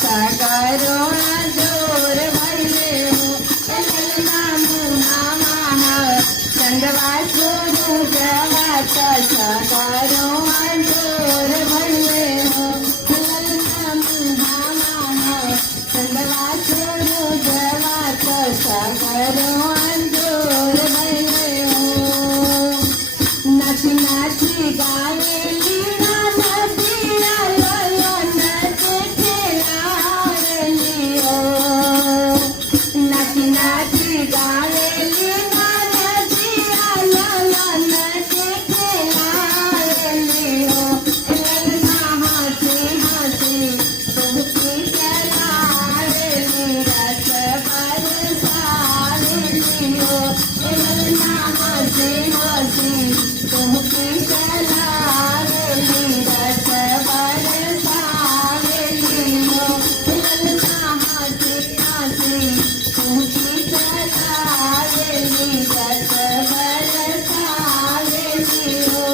सगरो जोर भइले हो ललना मुहामा चंदवा सूरजवा सगरो जोर भइले हो ललना मुहामा चंदवा सूरजवा सगरो जोर भइले हो नाची नाची गावेली नदिया ललन के खेलावेली हो नाची नाची गावेली नदिया ललन के खेलावेली हो ललना हंसी हंसी तुमकी चलावेली रस बरसावेली हो ललना हंसी हंसी तुमकी